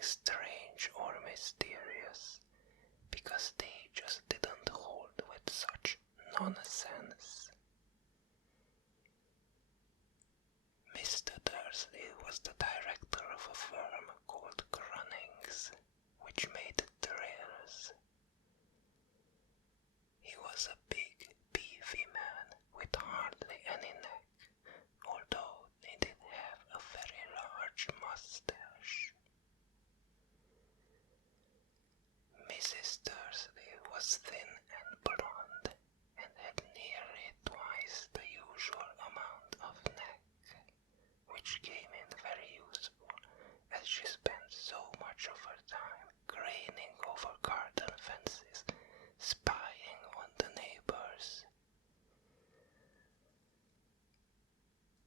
strange or mysterious, because they just didn't hold with such nonsense. Mr. Dursley was the director of a firm called Grunnings, which made drills. He was a big, beefy man with hardly any neck, although he did have a very large mustache. Mrs. Dursley was thin and blonde, and had nearly twice the usual amount of neck, which came in very useful, as she spent so much of her time craning over garden fences, spying on the neighbors.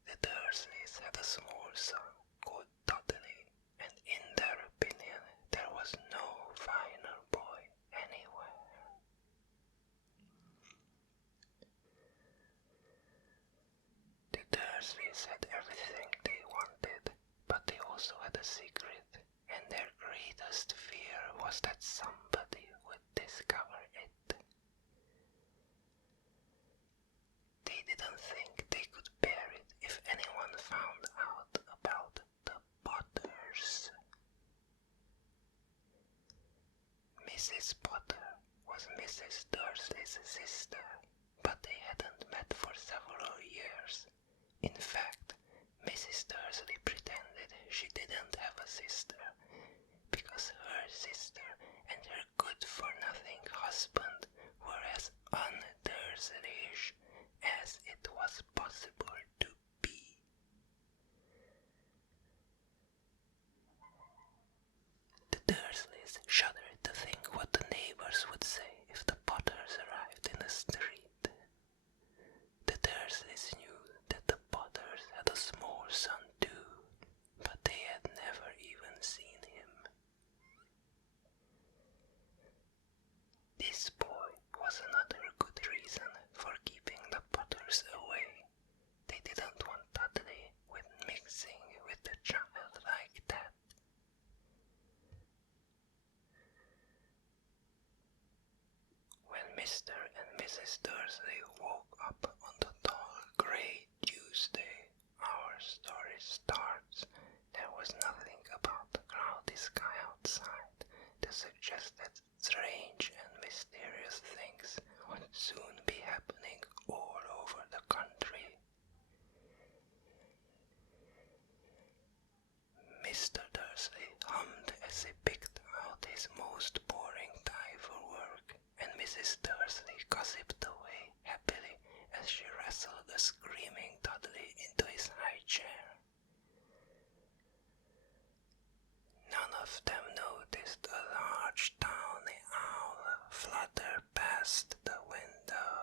The Dursleys had a small son called Dudley, and in their opinion there was no finer boy anywhere. The Dursleys had everything they wanted, but they also had a secret, and their greatest fear was that somebody would discover it. They didn't think they could bear it if anyone found out about the Potters. Mrs. Potter was Mrs. Dursley's sister, but they hadn't met for several years. In fact, Mrs. Dursley pretended she didn't have a sister, because her sister and her good-for-nothing husband were as un-Dursleyish as it was possible to be. The Dursleys shuddered to think what the neighbors would say if the Potters arrived in the street. The Dursleys knew that the Potters had a small son too, but they had never even seen him. This boy was another good reason for keeping the Potters away. They didn't want Dudley mixing with the child like that. When Mr. and Mrs. Dursley woke up on the tall grey Tuesday our story starts, there was nothing about the cloudy sky outside to suggest that strange and mysterious things would soon be happening all over the country. Mr. Dursley hummed as he picked out his most boring tie for work, and Mrs. Dursley gossiped away happily as she wrestled the screaming Dudley into his high chair. None of them noticed a large downy owl flutter past the window.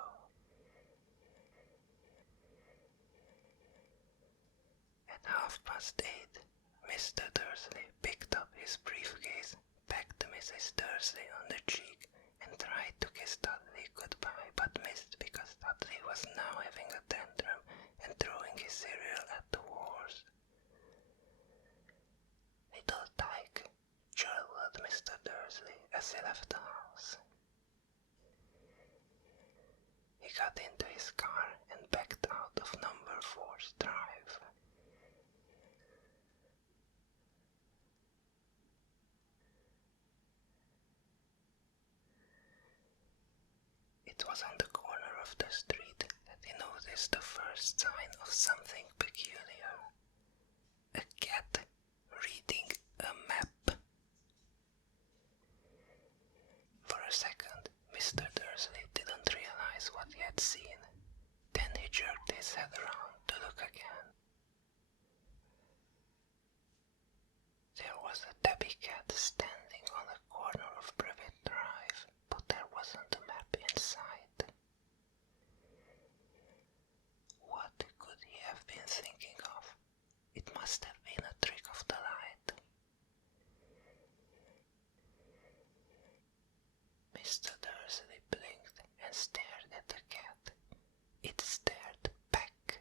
At 8:30, Mr. Dursley picked up his briefcase, pecked Mrs. Dursley on the cheek, and tried to kiss Dudley goodbye, but missed because Dudley was now having a tantrum and throwing his cereal at the walls. "Little tyke," chortled Mr. Dursley as he left the house. He got into his car and backed out of number 4's drive. It was on the corner of the street that he noticed the first sign of something peculiar. A cat reading a map. For a second, Mr. Dursley didn't realize what he had seen. Then he jerked his head around to look again. There was a tabby cat standing on the corner of Privet Drive, but there wasn't a map inside. What could he have been thinking of? It must have been a trick of the light. Mr. Dursley blinked and stared at the cat. It stared back.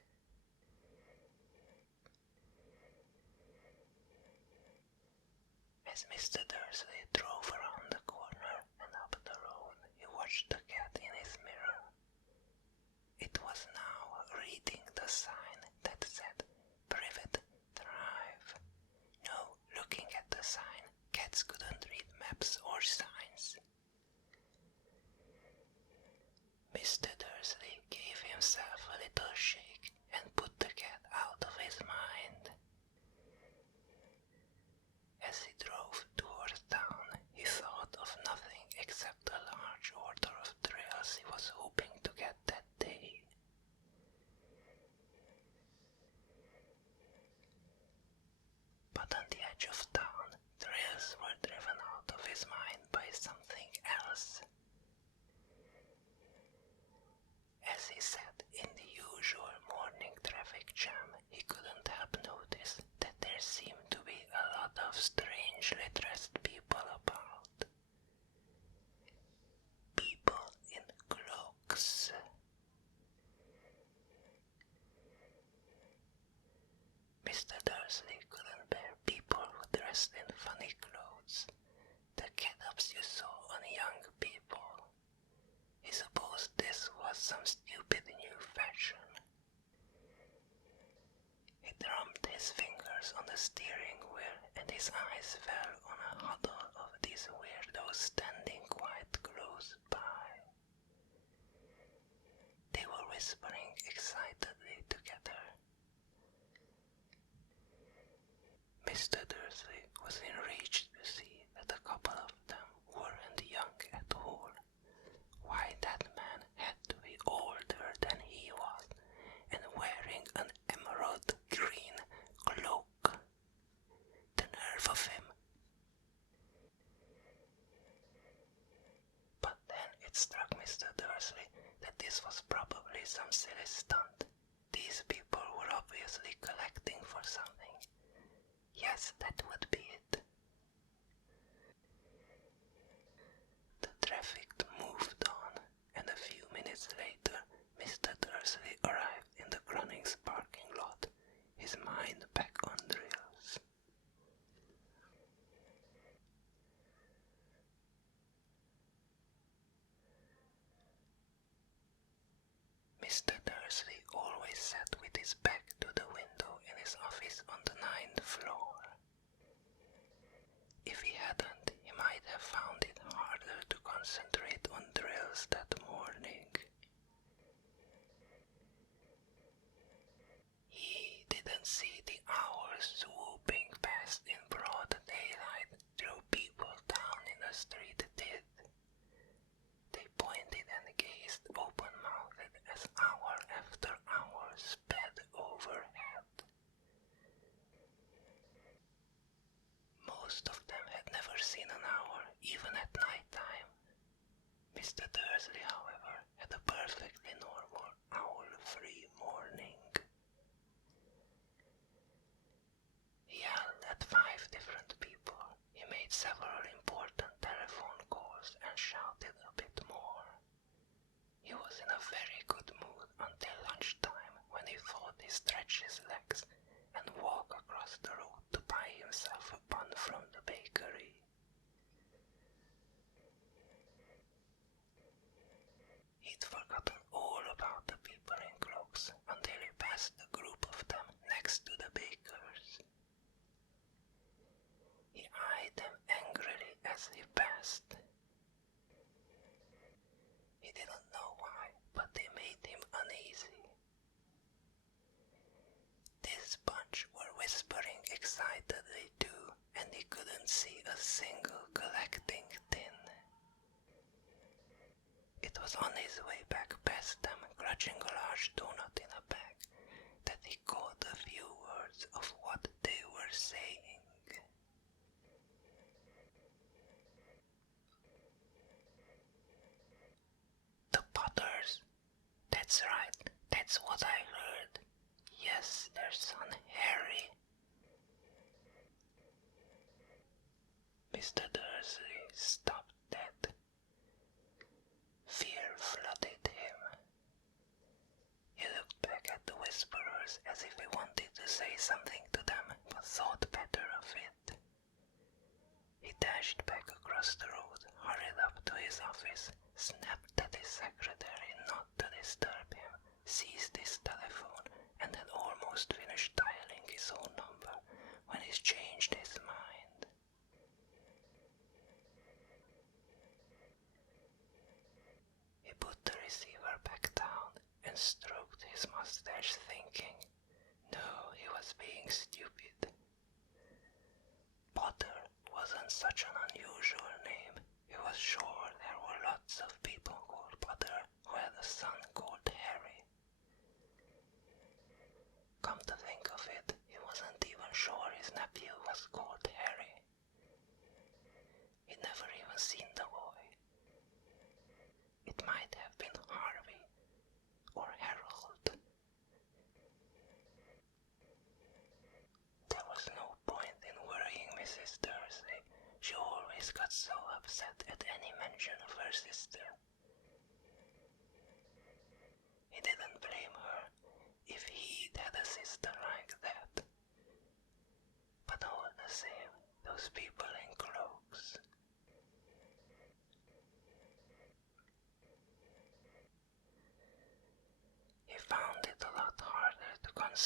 As Mr. Dursley drove around the corner and up the road, he watched the cat in his mirror. It was now reading the sign that said Privet Drive. No, looking at the sign, cats couldn't read maps or signs. Mr. Dursley gave himself a little shake and put the cat out of his mind. As he drove towards town, he thought of nothing except a large order of drills he was hoping to get that day. But on the edge of town, drills were driven out of his mind by something else. As he sat in the usual morning traffic jam, he couldn't help notice that there seemed to be a lot of strangely dressed people about. People in cloaks. Mr. Dursley couldn't bear people who dressed in funny clothes, the get-ups you saw on young people. He supposed this was some stupid new fashion. He drummed his fingers on the steering wheel and his eyes fell on a huddle of these weirdos standing quite close by. They were whispering excitedly together. Mr. Dursley was enraged to see that a couple of them weren't young at all. Why that man had to be older than he was and wearing an emerald green cloak. The nerve of him. But then it struck Mr. Dursley that this was probably some silly stunt. These people were obviously collecting for something. Yes, that would be it. The traffic moved on, and a few minutes later, Mr. Dursley arrived in the Grunnings parking lot, his mind back on drills. Mr. Dursley always sat with his back to the window in his office on the 9th floor. If he hadn't, he might have found it harder to concentrate on drills that morning. He didn't see the hours swooping past in broad daylight through people down in the street did. They pointed and gazed open-mouthed as hour after hour sped overhead. Most of them had never seen an hour, even at night time. Mr. Dursley, however, had a perfectly normal owl-free morning. He yelled at 5 different people. He made several important telephone calls and shouted a bit more. He was in a very good mood until lunchtime, when he thought he stretched his legs and walk across the road to buy himself a bun from the bakery. He'd forgotten all about the people in cloaks until he passed a group of them next to the bakers. He eyed them angrily as he passed. He didn't know why, but they made him uneasy. This bunch were whispering excitedly too, and he couldn't see a single collecting tin. It was on his way back past them, clutching a large donut in a bag, that he caught a few words of what they were saying. The Potters. That's right, that's what I heard. Yes, their son Harry. Mr. Dursley stopped dead. Fear flooded him. He looked back at the whisperers as if he wanted to say something to them, but thought better of it.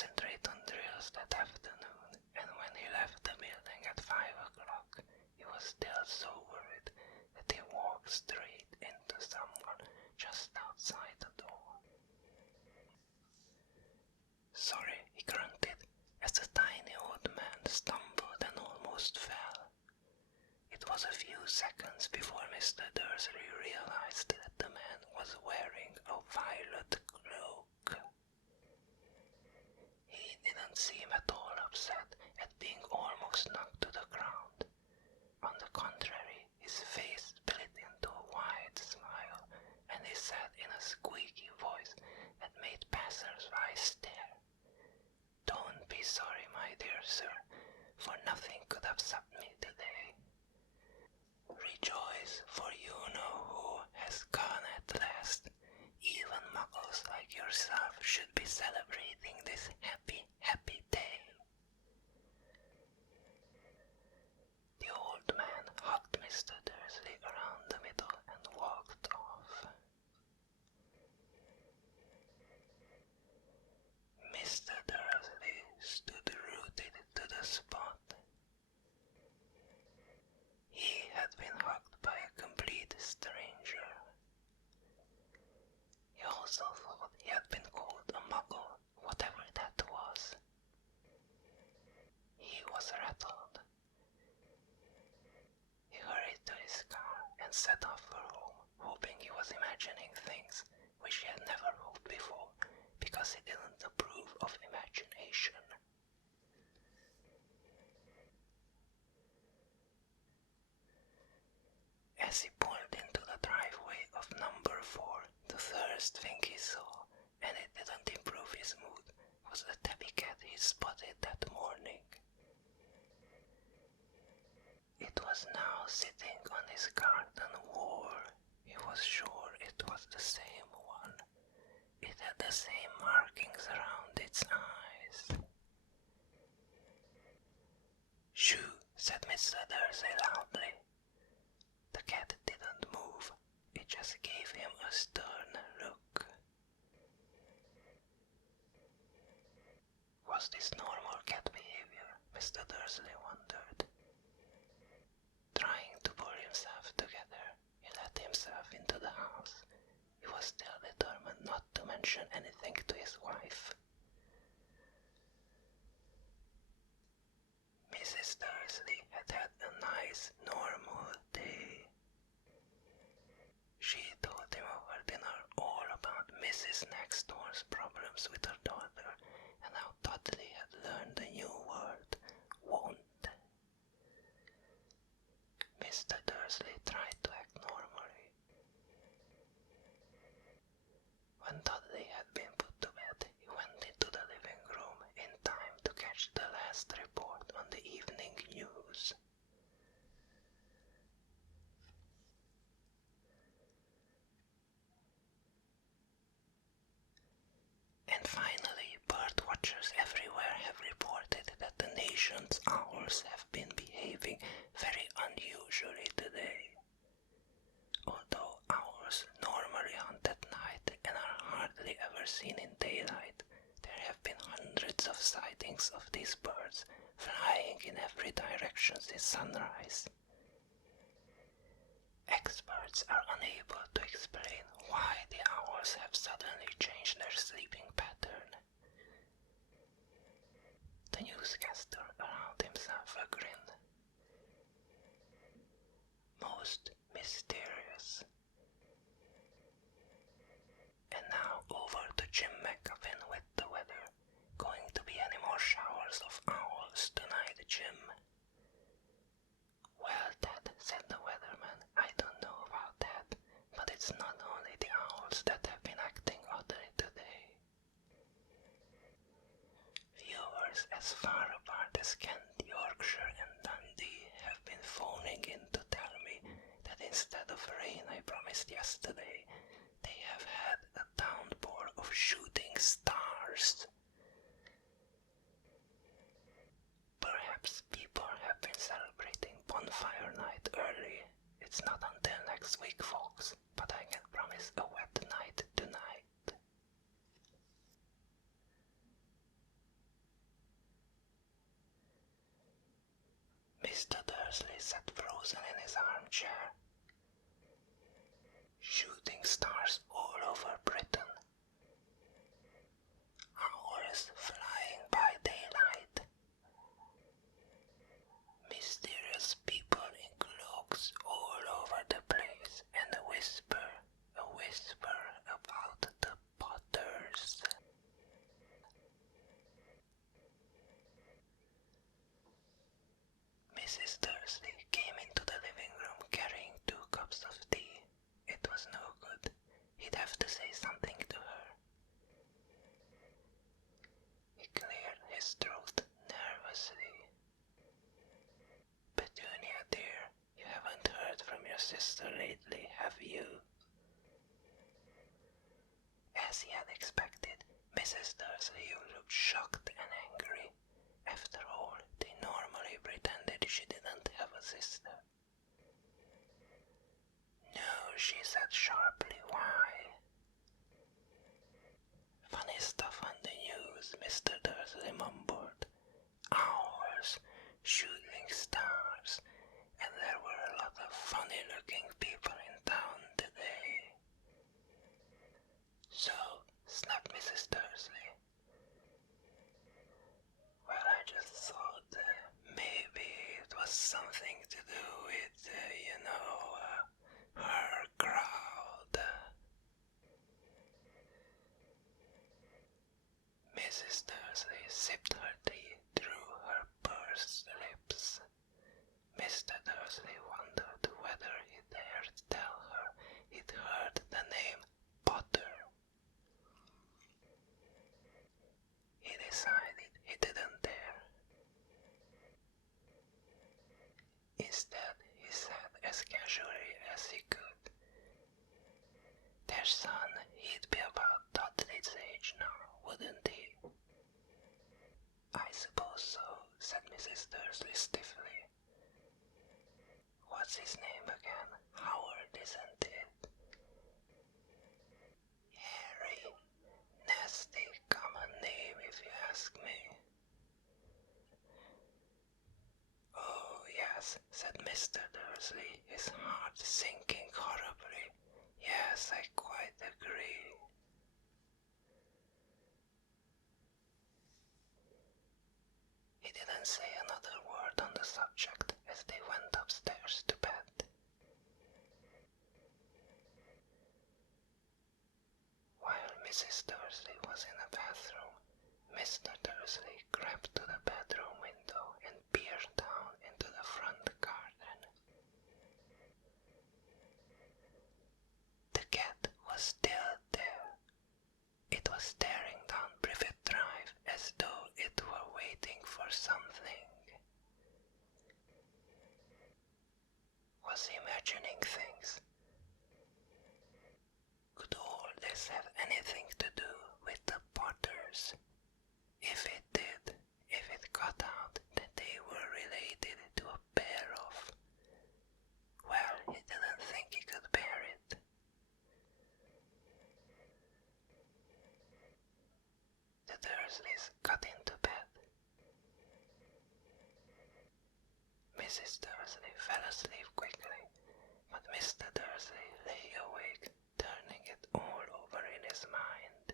concentrate on drills that afternoon, and when he left the building at 5 o'clock, he was still so worried that he walked straight into someone just outside the door. "Sorry," he grunted, as the tiny old man stumbled and almost fell. It was a few seconds before Mr. Dursley realized that the man was wearing a violet cloak. He didn't seem at all upset at being almost knocked to the ground. On the contrary, his face split into a wide smile, and he said in a squeaky voice that made passers-by stare, "Don't be sorry, my dear sir, for nothing could upset me today. Rejoice, for you know who has gone at last. Even muggles like yourself should be celebrating this happy, happy day." The old man hugged Mr. Dursley around the middle and walked off. Mr. Dursley stood rooted to the spot. He had been hugged by a complete stranger. He also thought he had been called a muggle, whatever that was. He was rattled. He hurried to his car and set off for home, hoping he was imagining things which he had never hoped before, because he didn't approve of imagination. As he pulled into the driveway of number 4, the first thing he saw, and it didn't improve his mood, was the tabby cat he spotted that morning. It was now sitting on his garden wall. He was sure it was the same one. It had the same markings around its eyes. "Shoo," said Mr. Dursley loudly. The cat didn't move. It just gave him a stern look. Was this normal cat behavior? Mr. Dursley wondered. Trying to pull himself together, he let himself into the house. He was still determined not to mention anything to his wife. Mrs. Dursley had had a nice, normal day. She told him over dinner all about Mrs. Next Door's problems with her daughter and how Dudley had learned the new word, won't. Mr. Dursley tried to act normally. When Dudley had been put to bed, he went into the living room in time to catch the last report on the evening news. And finally, bird watchers everywhere have reported that the nation's owls have been behaving very unusually today. Although owls normally hunt at night and are hardly ever seen in daylight, there have been hundreds of sightings of these birds flying in every direction since sunrise. Experts are unable to explain why the owls have suddenly changed their sleeping pattern. The newscaster allowed himself a grin. Most mysterious. And now over to Jim McGuffin with the weather. Going to be any more showers of owls tonight, Jim? "Well, Dad," said the weatherman, "I don't know about that, but it's not only the owls that have been acting oddly today. Viewers as far apart as Kent, Yorkshire and Dundee have been phoning in to tell me that instead of rain I promised yesterday, they have had a downpour of shooting stars. Perhaps people have been celebrating bonfire night early. It's not until next week, folks, but I can promise a wet night tonight." Mr. Dursley sat frozen in his armchair. Shooting stars all over Britain. Hours flying by daylight. Mysterious people in cloaks all over the place, and a whisper about the Potters. Mrs. Dursley came into the living room carrying 2 cups of tea. It was no good. He'd have to say something to her. He cleared his throat nervously. Petunia, dear, you haven't heard from your sister lately, have you? As he had expected, Mrs. Dursley looked shocked and angry. After all, they normally pretended she didn't have a sister. No, she said sharply, why? Funny stuff on the news, Mr. Dursley mumbled. Owls, shooting stars, and there were a lot of funny-looking people in town today. So, snapped Mrs. Dursley. Well, I just thought maybe it was something to do with, her crowd. Mrs. Dursley sipped her tea through her pursed lips. Mr. Dursley wondered whether he dared tell her he'd heard the name Potter. He decided he didn't dare. Instead, he said as casually as he could, "Their son, he'd be about Dudley's age now, wouldn't he?" "I suppose so," said Mrs. Dursley stiffly. "What's his name again? Howard, isn't it?" "Harry. Nasty common name if you ask me." "Oh, yes," said Mr. Dursley, his heart sinking horribly. "Yes, I quite agree." He didn't say another word on the subject as they went upstairs to bed. While Mrs. Dursley was in the bathroom, Mr. Dursley crept to the bedroom window and peered down into the front garden. The cat was still there. It was staring down Privet Drive as though it were waiting for something. Was he imagining things? Could all this have anything to do with the Potters? If it did, if it got out that they were related to a pair of... Well, he didn't think he could bear it. The Dursleys got into bed. Mrs. Dursley fell asleep quickly, but Mr. Dursley lay awake, turning it all over in his mind.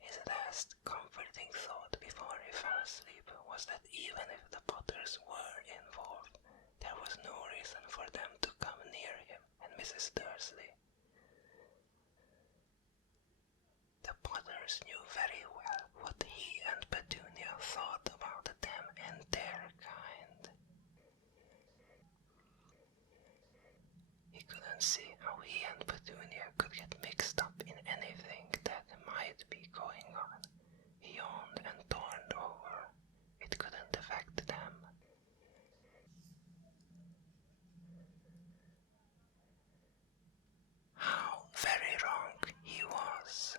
His last comforting thought before he fell asleep was that even if the Potters were involved, there was no reason for them to come near him and Mrs. Dursley. The Potters knew very well what he and Petunia thought about them and their kind. He couldn't see how he and Petunia could get mixed up in anything that might be going on. He yawned and turned over. It couldn't affect them. How very wrong he was.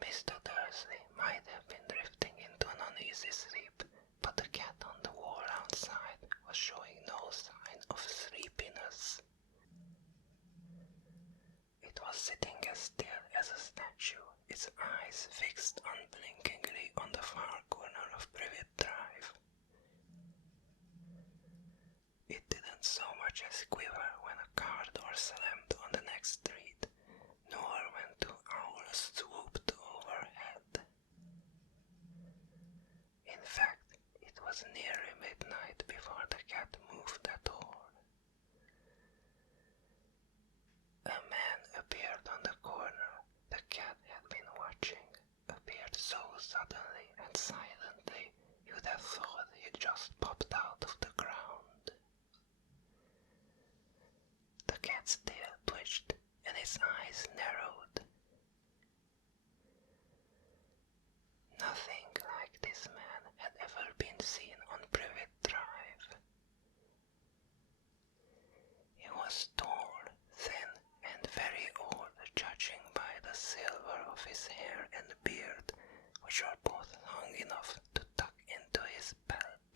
Mr. Dursley might have been drifting into an uneasy sleep, but the cat on the wall outside was showing no sign of sleepiness. It was sitting as still as a statue, its its eyes fixed unblinkingly on the far corner of Privet Drive. It didn't so much as quiver when a car door slammed on the next street, nor when two owls swooped overhead. In fact, it was nearly midnight before the cat moved at all. A man appeared on the corner the cat had been watching, appeared so suddenly and silently you would have thought he'd just popped out of the ground. The cat's tail twitched and his eyes narrowed. Nothing like this man had ever been seen on Privet Drive. He was tall, thin, and very old, judging by the silver of his hair and beard, which were both long enough to tuck into his belt.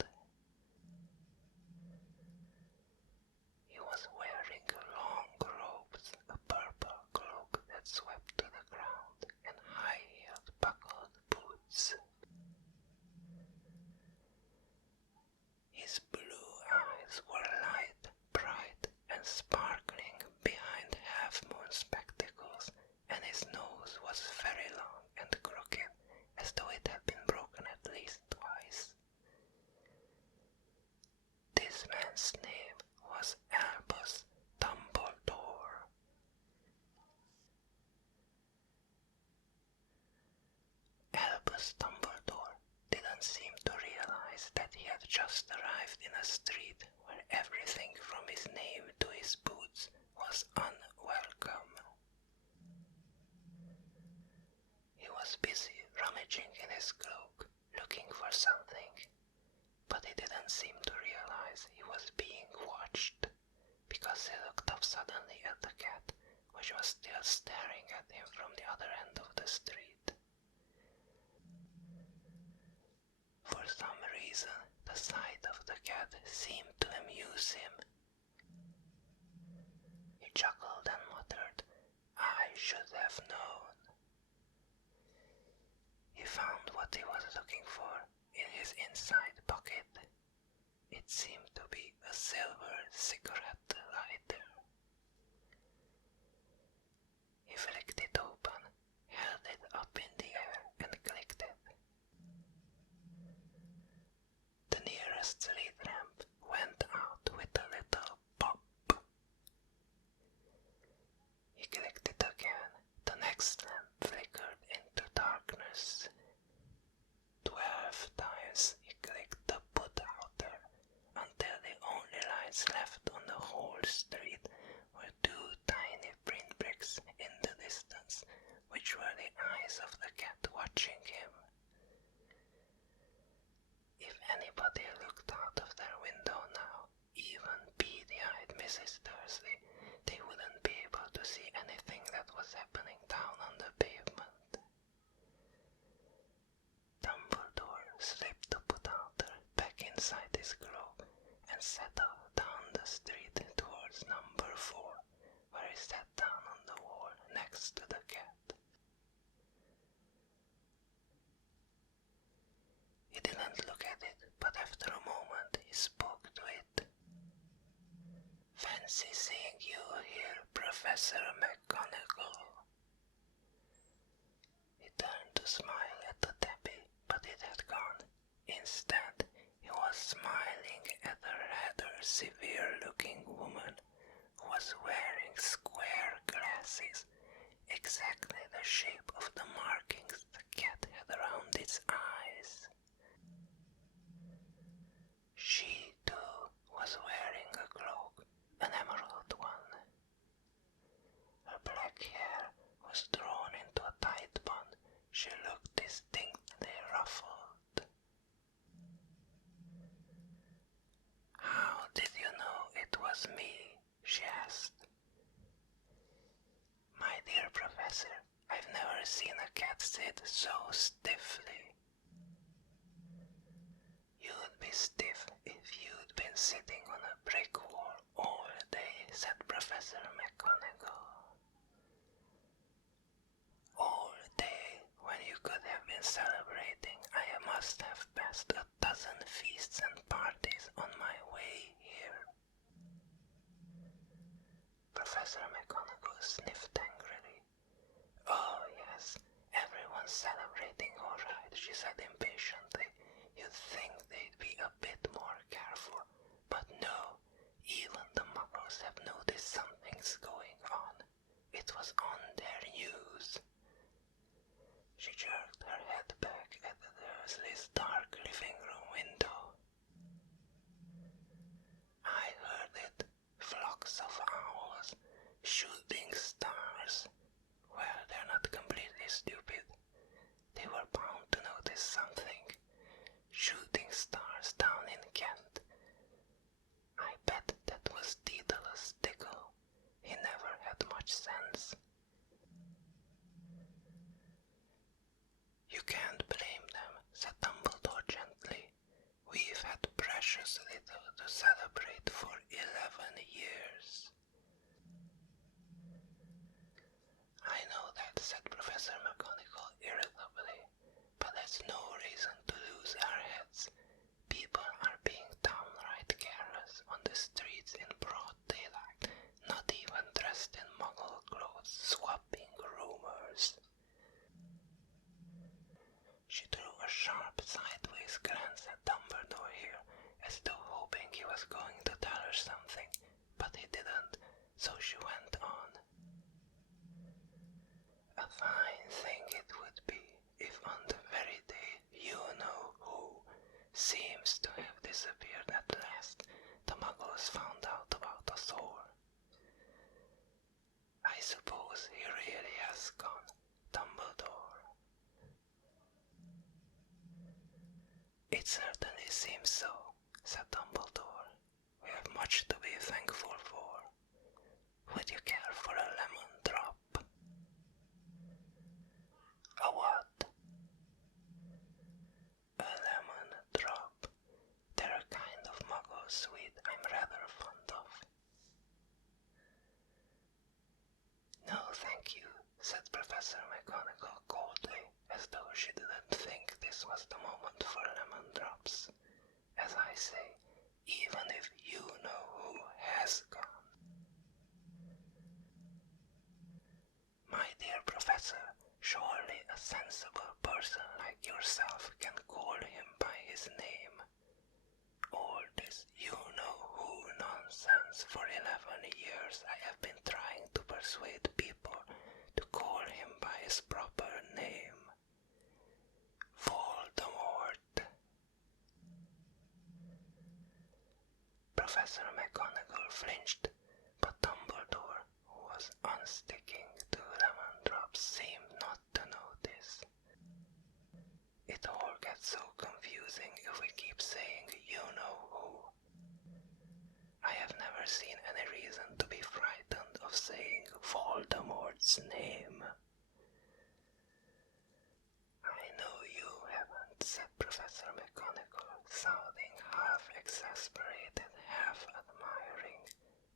He was wearing long robes, a purple cloak that swept to the ground, and high-heeled buckled boots. His blue eyes were light, bright, and sparkling behind half-moon spectacles, and his nose was very long and crooked, as though it had been broken at least twice. This man's name was Albus Dumbledore. Albus Dumbledore didn't seem to realize that he had just arrived in a street where everything from his name to his boots was unwelcome. He was busy rummaging in his cloak, looking for something, but he didn't seem to realize he was being watched, because he looked up suddenly at the cat, which was still staring at him from the other end of the street. For some reason, the sight of the cat seemed to amuse him. He chuckled and muttered, "I should have known." He found what he was looking for in his inside pocket. It seemed to be a silver cigarette lighter. He flicked it open, held it up in the air, and clicked it. The nearest street lamp went out with a little pop. He clicked it again. The next lamp flickered into darkness. 12 times he clicked the put-outer, until the only lights left on the whole street were two tiny pinpricks in the distance, which were the eyes of the cat watching him. If anybody looked out of their window now, even beady-eyed Mrs. Dursley, they wouldn't be able to see anything that was happening down on the pavement. Dumbledore slipped the put-outer back inside his cloak and settled down the street towards number 4, where he sat down on the wall next to the cat. He didn't look at it, but after a moment he spoke to it. "Fancy seeing you here, Professor McGonagall." He turned to smile at the tabby, but it had gone. Instead, he was smiling at a rather severe-looking woman who was wearing square glasses, exactly the shape of the markings the cat had around its eyes. She, too, was wearing a cloak, an emerald one. Her black hair was drawn into a tight bun. She looked distinctly ruffled. "How did you know it was me?" she asked. "My dear Professor, I've never seen a cat sit so stiffly." "You'd be stiff if you'd been sitting on a brick wall all day," said Professor McGonagall. "All day," was on their news. She jerked her head back at the Dursley's dark living room window. I heard it, flocks of owls, shooting stars. Well, they're not completely stupid. They were bound to notice something. Shooting stars down in Kent. I bet that was Daedalus Diggle. He never had much sense. You can't blame them, said Dumbledore gently. We've had precious little to celebrate for 11 years. I know that, said Professor McGonagall irritably, but that's no reason to lose our heads. People are being downright careless on the streets in broad daylight, not even dressed in muggle clothes, swapping rumors. She threw a sharp sideways glance at Dumbledore here, as though hoping he was going to tell her something, but he didn't, so she went on. A fine thing it would be if on the very day you-know-who seems to have disappeared at last, the muggles found out about us all. I suppose he really has gone, Dumbledore. It certainly seems so, said Dumbledore. We have much to be thankful for. Would you care for a lemon drop? A what? A lemon drop. They're a kind of muggle sweet I'm rather fond of. No, thank you, said Professor McGonagall coldly, as though she didn't think this was the moment for lemon drops. As I say, even if you-know-who has gone. My dear Professor, surely a sensible person like yourself can call him by his name. All this you-know-who nonsense for 11 years I have been trying to persuade people to call him by his proper name. Voldemort. Professor McGonagall flinched, but Dumbledore, who was unsticking two lemon drops, seemed not to notice. It all gets so confusing if we keep saying you-know-who. I have never seen any reason to be frightened of saying Voldemort's name. I know you haven't, said Professor McGonagall, sounding half exasperated, half admiring,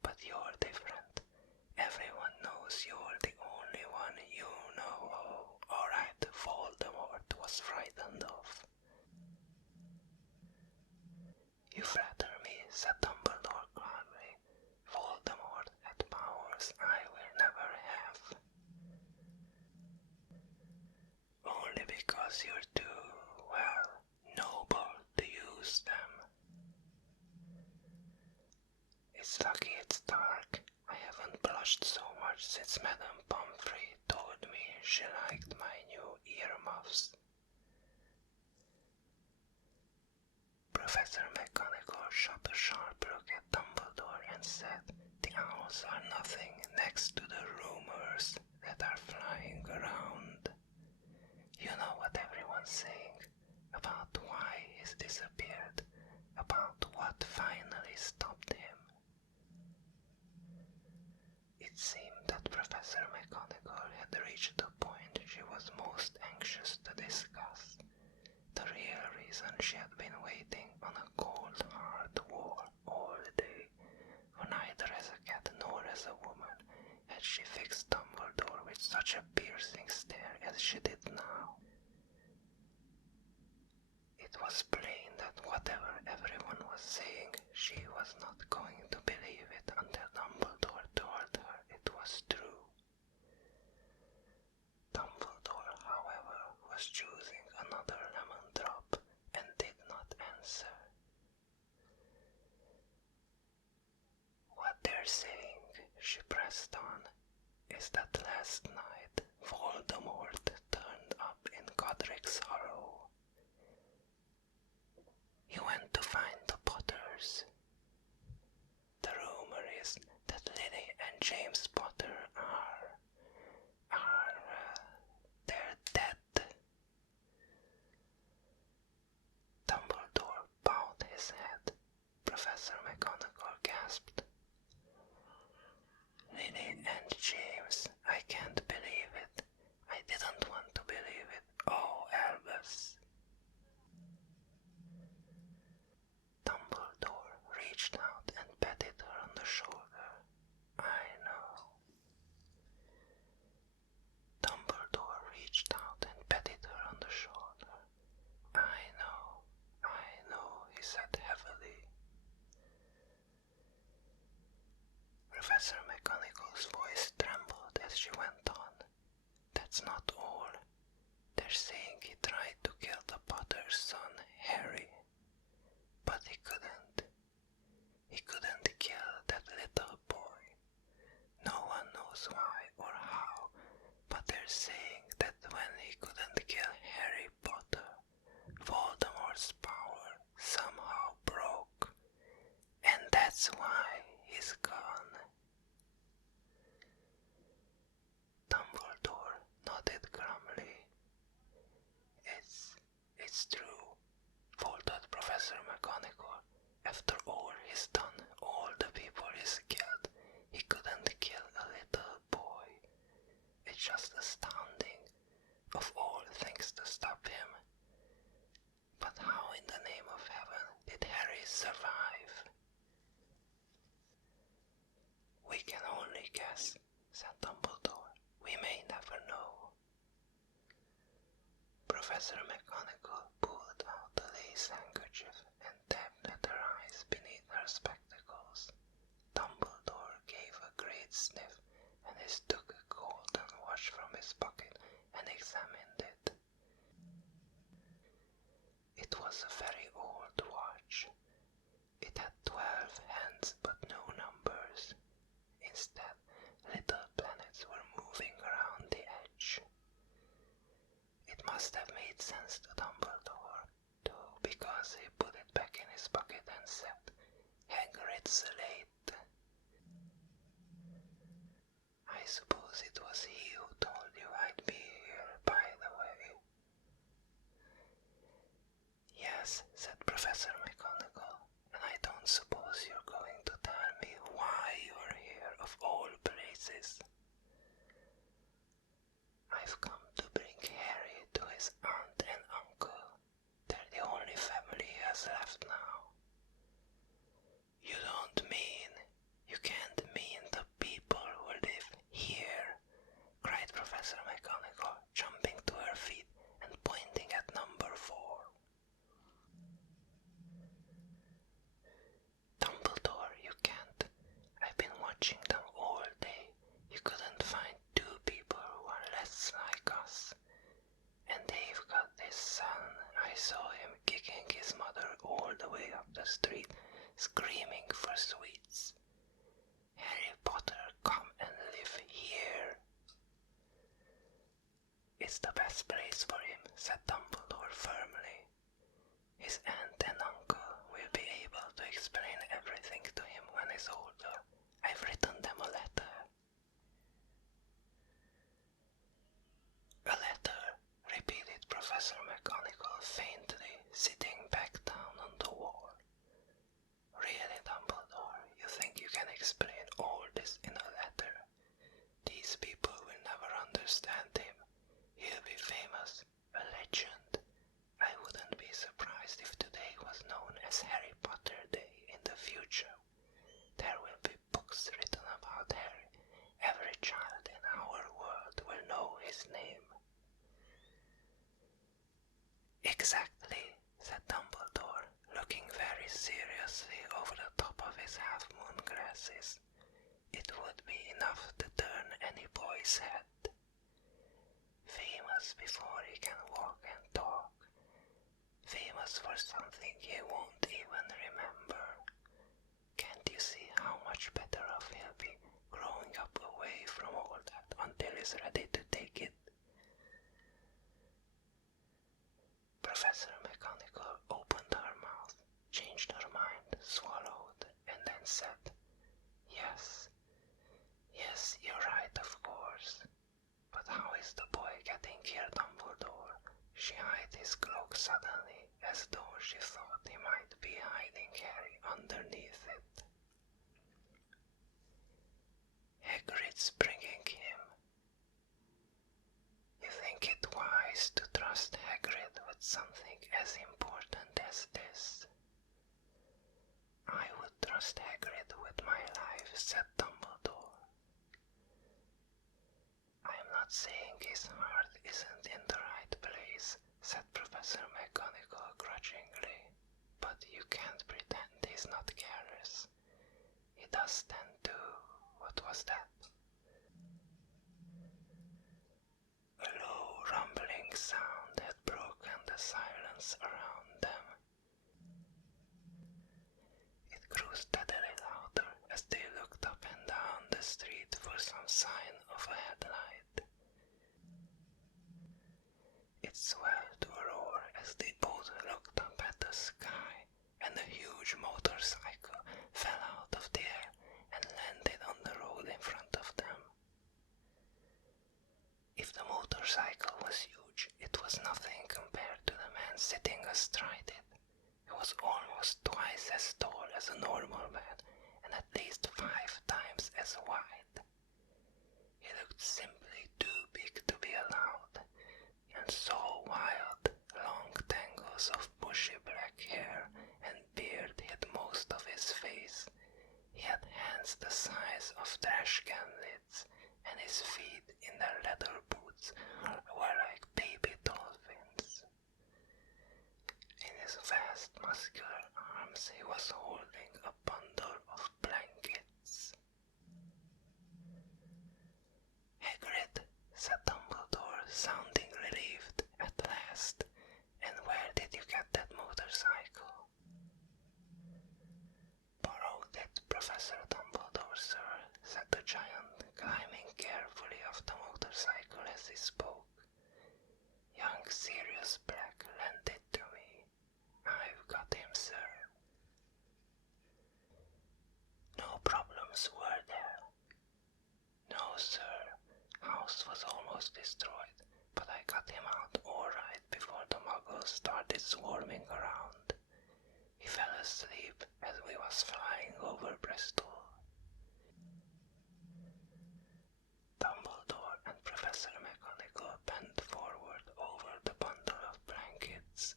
but you're different. Everyone knows you're the only one you know. All right, Voldemort was frightened of. You flatter me, said Dumbledore calmly. Voldemort had powers I will never have. Only because you're too, well, noble to use them. It's lucky it's dark. I haven't blushed so much since Madame Pomfrey told me she liked my new earmuffs. Professor McGonagall shot a sharp look at Dumbledore and said, the owls are nothing next to the rumors that are flying around. You know what everyone's saying about why he's disappeared, about what finally stopped him. It seemed that Professor McGonagall had reached the point she was most anxious to discuss. The real reason she had been waiting on a cold, hard wall all day, for neither as a cat nor as a woman had she fixed Dumbledore with such a piercing stare as she did now. It was plain that whatever everyone was saying, she was not going to believe it until Dumbledore told her it was true. Dumbledore, however, was choosing another lemon drop and did not answer. What they're saying, she pressed on, is that last Voldemort turned up in Godric's Hollow. He went to find the Potters. The rumor is that Lily and James Potter they're dead. Dumbledore bowed his head. Professor McGonagall gasped. Lily and James, I can't believe it. I didn't want to believe it. Oh, Albus. Dumbledore reached out and patted her on the shoulder. I know. Dumbledore reached out and patted her on the shoulder. I know, he said heavily. Professor McGonagall's voice trembled as she went on. That's not all. They're saying he tried to kill the Potter's son, Harry. But he couldn't. He couldn't kill that little boy. No one knows why or how, but they're saying that when he couldn't kill Harry Potter, Voldemort's power somehow broke. And that's why he's gone. Dumbledore nodded grimly. It's true, faltered Professor McGonagall. After all he's done, all the people he's killed, he couldn't kill a little boy. It's just astounding, of all things to stop him. But how in the name of heaven did Harry survive? We can only guess, said Dumbledore. We may never know. Professor McGonagall pulled out a lace handkerchief and tapped at her eyes beneath her spectacles. Dumbledore gave a great sniff and he took a golden watch from his pocket and examined it. It was a very old watch. It had 12 hands but no numbers. Instead, little planets were moving around the edge. It must have made sense to Dumbledore, too, because he put it back in his pocket and said, Hagrid's late. I suppose it was he who told you I'd be here, by the way. Yes, said Professor McGonagall, and I don't suppose you're going to tell me why you're here of all places. I've come to bring Harry to his aunt and uncle. They're the only family he has left now. You can't mean the people who live here, cried Professor McGonagall, jumping to her feet and pointing at number 4. Dumbledore, you can't. I've been watching them all day. You couldn't find 2 people who are less like us. And they've got this son. I saw him kicking his mother all the way up the street, screaming for sweets. Harry Potter, come and live here. It's the best place for him, said Dumbledore firmly. His aunt and uncle will be able to explain everything to him when he's older. I've written them a letter. A letter, repeated Professor McGonagall faintly, sitting back down on the wall. Really, Dumbledore, you think you can explain all this in a letter? These people will never understand him. He'll be famous, a legend. I wouldn't be surprised if today was known as Harry Potter Day in the future. There will be books written about Harry. Every child in our world will know his name. Exactly, said Dumbledore, looking very seriously over the top of his half-moon glasses. It would be enough to turn any boy's head. Famous before he can walk and talk. Famous for something he won't even remember. Can't you see how much better off he'll be growing up away from all that until he's ready to take it? She hid his cloak suddenly, as though she thought he might be hiding Harry underneath it. Hagrid's bringing him. You think it wise to trust Hagrid with something as important as this? I would trust Hagrid with my life, said Dumbledore. I'm not saying his heart isn't in the right place, said Professor McGonagall grudgingly, but you can't pretend he's not careless. He does tend to... What was that? A low rumbling sound had broken the silence around them. It grew steadily louder as they looked up and down the street for some sign of a headlight. It swelled to a roar as they both looked up at the sky, and a huge motorcycle fell out of the air and landed on the road in front of them. If the motorcycle was huge, it was nothing compared to the man sitting astride it. He was almost twice as tall as a normal man, and at least 5 times as wide. He looked simply too big to be allowed, and so wild, long tangles of bushy black hair and beard hid most of his face. He had hands the size of trash can lids, and his feet in their leather boots were like baby dolphins. In his vast muscular arms he was holding a bundle of blankets. Hagrid, said Dumbledore, sounding relieved at last. And where did you get that motorcycle? Borrowed it, Professor Dumbledore, sir, said the giant, climbing carefully off the motorcycle as he spoke. Young Sirius Black lent it to me. I've got him, sir. No problems were there? No, sir. House was almost destroyed, but I got him out all right before the muggles started swarming around. He fell asleep as we was flying over Bristol. Dumbledore and Professor McGonagall bent forward over the bundle of blankets.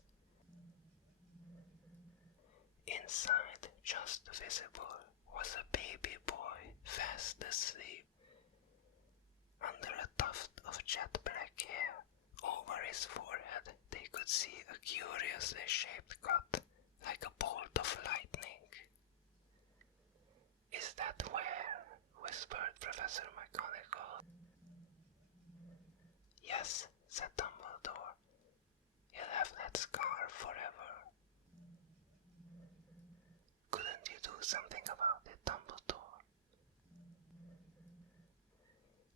Inside, just visible, was a baby boy fast asleep. Under a tuft of jet black hair, over his forehead they could see a curiously shaped cut, like a bolt of lightning. Is that where? Whispered Professor McGonagall. Yes, said Dumbledore. He'll have that scar forever. Couldn't you do something about it, Dumbledore?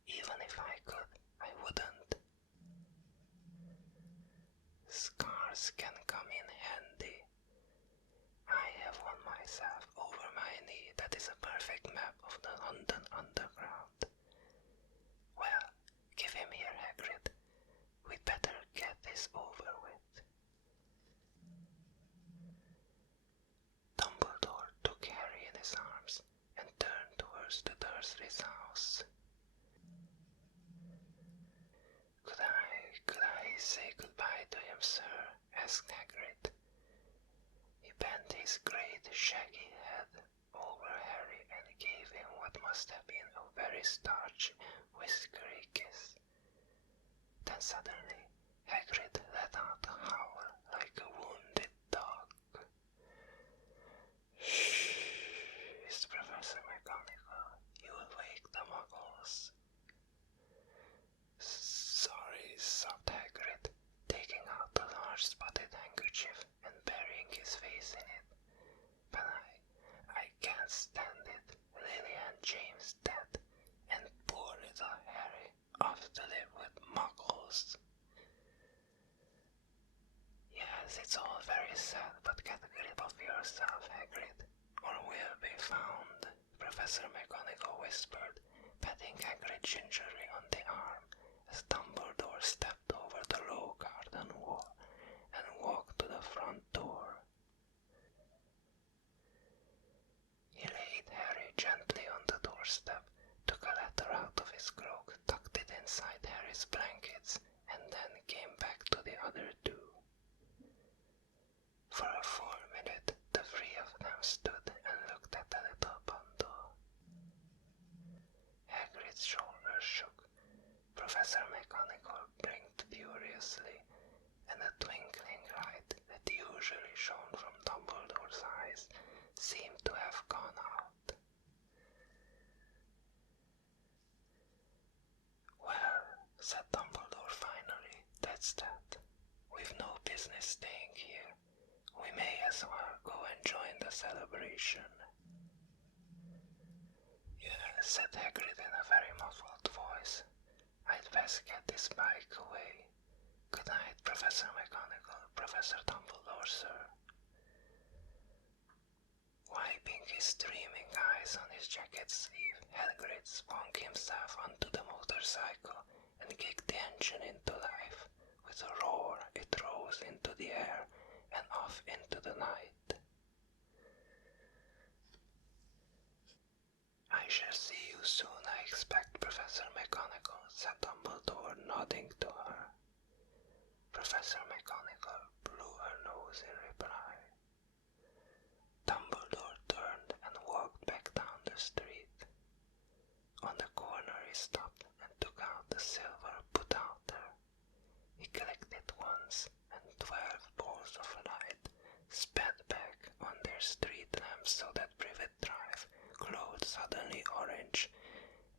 Even if I could, I wouldn't. Scars can come in handy. I have one myself over my knee that is a perfect map of the London Underground. Well, give him here, Hagrid. We'd better get this over with. Dumbledore took Harry in his arms and turned towards the Dursleys' house. Could I say goodbye to him, sir? Asked Hagrid. He bent his great shaggy head over Harry and gave him what must have been a very starchy, whiskery kiss. Then suddenly Hagrid let out a howl like a wounded dog. Shh, hissed Professor McGonagall. You'll wake the muggles. Sorry, sobbed Hagrid, taking out a large spotted handkerchief and burying his face in it. But I can't stand it. Lily and James dead, and poor little Harry off to live with muggles. Yes, it's all very sad, but get a grip of yourself, Hagrid, or we'll be found, Professor McGonagall whispered, patting Hagrid gingerly on the arm as Dumbledore stepped over the low garden wall. other two. For a full minute, the three of them stood and looked at the little bundle. Hagrid's shoulders shook. Professor McGonagall blinked furiously, and the twinkling light that usually shone from Dumbledore's eyes seemed to have gone out. "Well," said Dumbledore finally, "that's that. We've no business staying here. We may as well go and join the celebration." "Yeah," said Hagrid in a very muffled voice. "I'd best get this bike away. Good night, Professor McGonagall, Professor Dumbledore, sir." Wiping his streaming eyes on his jacket sleeve, Hagrid swung himself onto the motorcycle and kicked the engine into life. With a roar, it rose into the air and off into the night. "I shall see you soon, I expect, Professor McGonagall," said Dumbledore, nodding to her. Professor McGonagall blew her nose in reply. Dumbledore turned and walked back down the street. On the corner he stopped and took out the silver put-outer. He clicked it once, and 12 balls of light sped back on their street lamps so that Privet Drive glowed suddenly orange,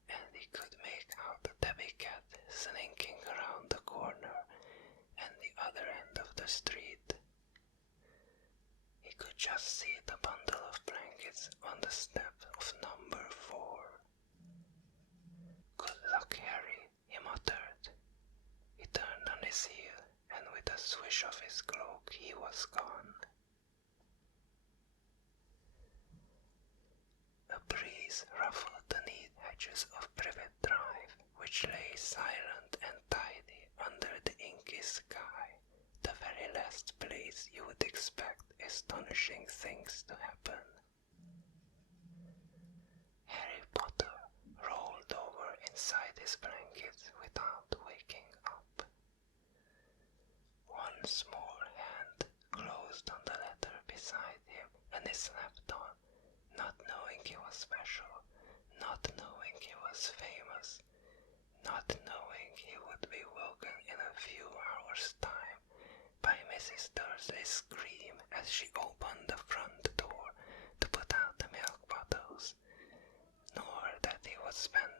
and he could make out the tabby cat slinking around the corner and the other end of the street. He could just see the bundle of blankets on the step of number 4. "Good luck, Harry," he muttered. He turned on his heel, and with a swish of his cloak he was gone. A breeze ruffled the neat hedges of Privet Drive, which lay silent and tidy under the inky sky, the very last place you would expect astonishing things to happen. Harry Potter rolled over inside his blankets without waking up. One small hand closed on the letter beside him, and he slept on, not knowing he was special, not knowing he was famous, not knowing he would be woken in a few hours' time by Mrs. Dursley's scream as she opened the front door to put out the milk bottles, nor that he would spend